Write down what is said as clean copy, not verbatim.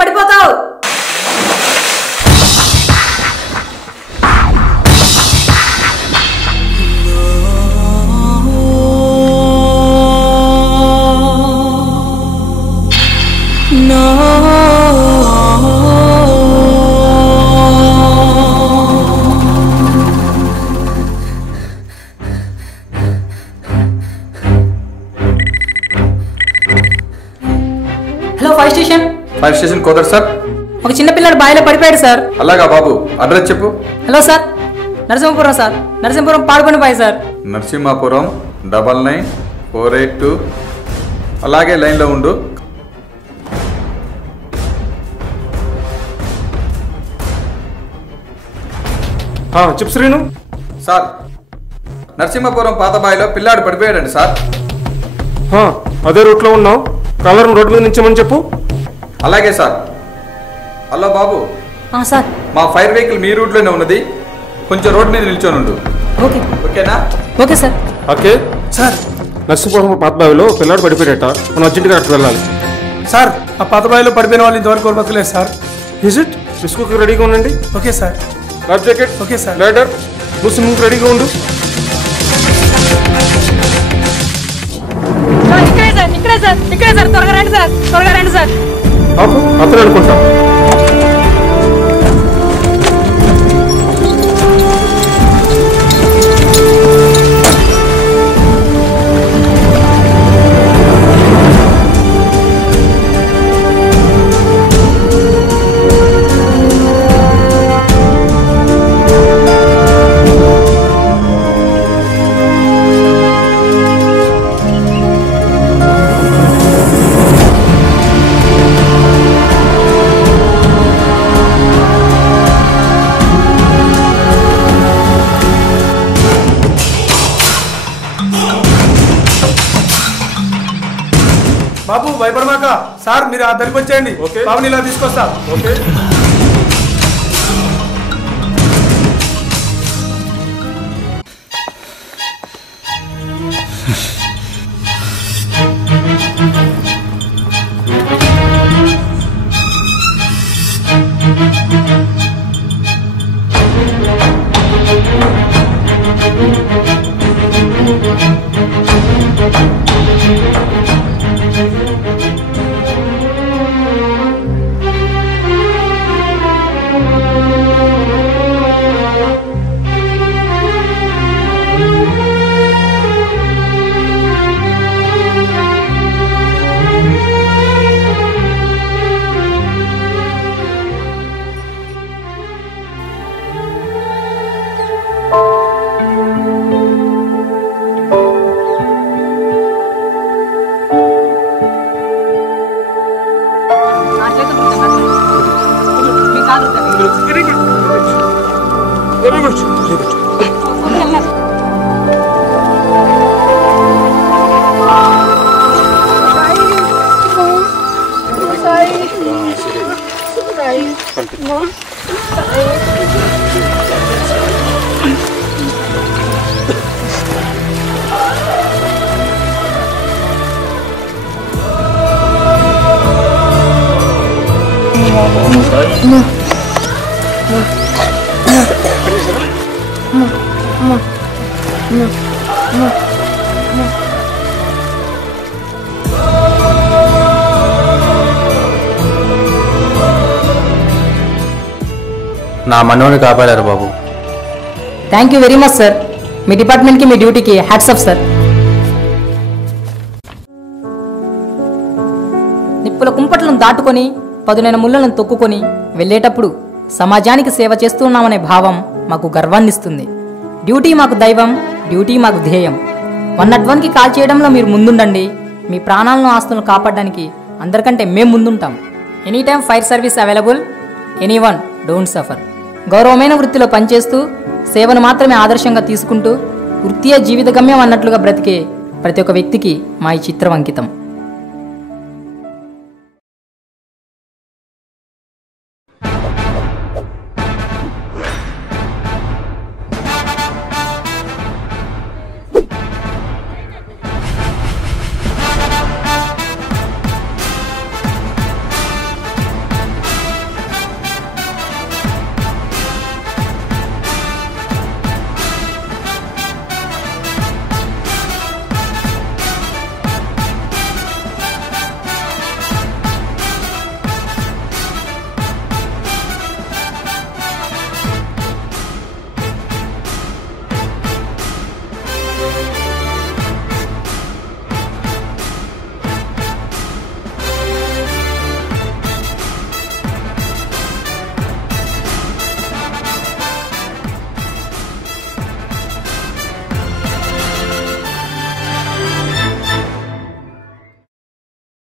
పడిపోతావు. Hello fire station కోదర్ sir. ఒక చిన్న పిల్లడు బాయిలో పడిపోయాడు సార్. అలాగా బాబు, అడ్రస్ చెప్పు. Hello sir, Narasimhapuram sir. Narasimhapuram పాడుకొని బాయ్ సార్. నరసింహపురం 99-482. అలాగే లైన్లో ఉండు. చెప్పు శ్రీను. సార్, నరసింహపురం పాత బాయిలో పిల్లాడు పడిపోయాడండి సార్. అదే రూట్లో ఉన్నావు, కలర్ రోడ్డు మీద నుంచమని చెప్పు. అలాగే సార్. హలో బాబు. సార్, మా ఫైర్ వెహికల్ మీ రూట్లోనే ఉన్నది, కొంచెం రోడ్డు మీద నిల్చొని ఉండు. ఓకేనా? Okay sir. Okay sir. Narasimhapuram పాత బావిలో పిల్లాడు పడిపోయాడట, మనం అర్జెంట్గా అక్కడికి వెళ్ళాలి. సార్, ఆ పాత బావిలో పడిపోయిన వాళ్ళు ఇంతవరకు బతకలేదు సార్. విజిట్ రిస్క్కి రెడీగా ఉండండి. Okay sir. Life jacket. Okay sir. Lighter. నువ్వు స్విమ్మింగ్ రెడీగా ఉండు. ఇక్కడే సార్. త్వరగా రండి సార్. అతను అనుకుంటా. బాబు భయపడమాక సార్, మీరు ఆ దగ్గరికి వచ్చేయండి. బాబుని ఇలా తీసుకొస్తా. ఓకే. Very good. నా మనోని కాపాడారు బాబు. Thank you very much sir. మీ డిపార్ట్మెంట్కి మీ డ్యూటీకి హ్యాట్స్ ఆఫ్ సార్. నిప్పుల కుంపట్లను దాటుకొని పదునైన ముళ్ళలను తొక్కుకొని వెళ్ళేటప్పుడు సమాజానికి సేవ చేస్తున్నామనే భావం మాకు గర్వాన్నిస్తుంది. డ్యూటీ మాకు దైవం, డ్యూటీ మాకు ధ్యేయం. 101కి కాల్ చేయడంలో మీరు ముందుండండి. మీ ప్రాణాలను ఆస్తులను కాపాడడానికి అందరికంటే మేము ముందుంటాం. Any time fire service available. Anyone don't suffer. గౌరవమైన వృత్తిలో పనిచేస్తూ సేవను మాత్రమే ఆదర్శంగా తీసుకుంటూ వృత్తియే జీవిత గమ్యం అన్నట్లుగా బ్రతికే ప్రతి ఒక్క వ్యక్తికి మా ఈ చిత్రం అంకితం.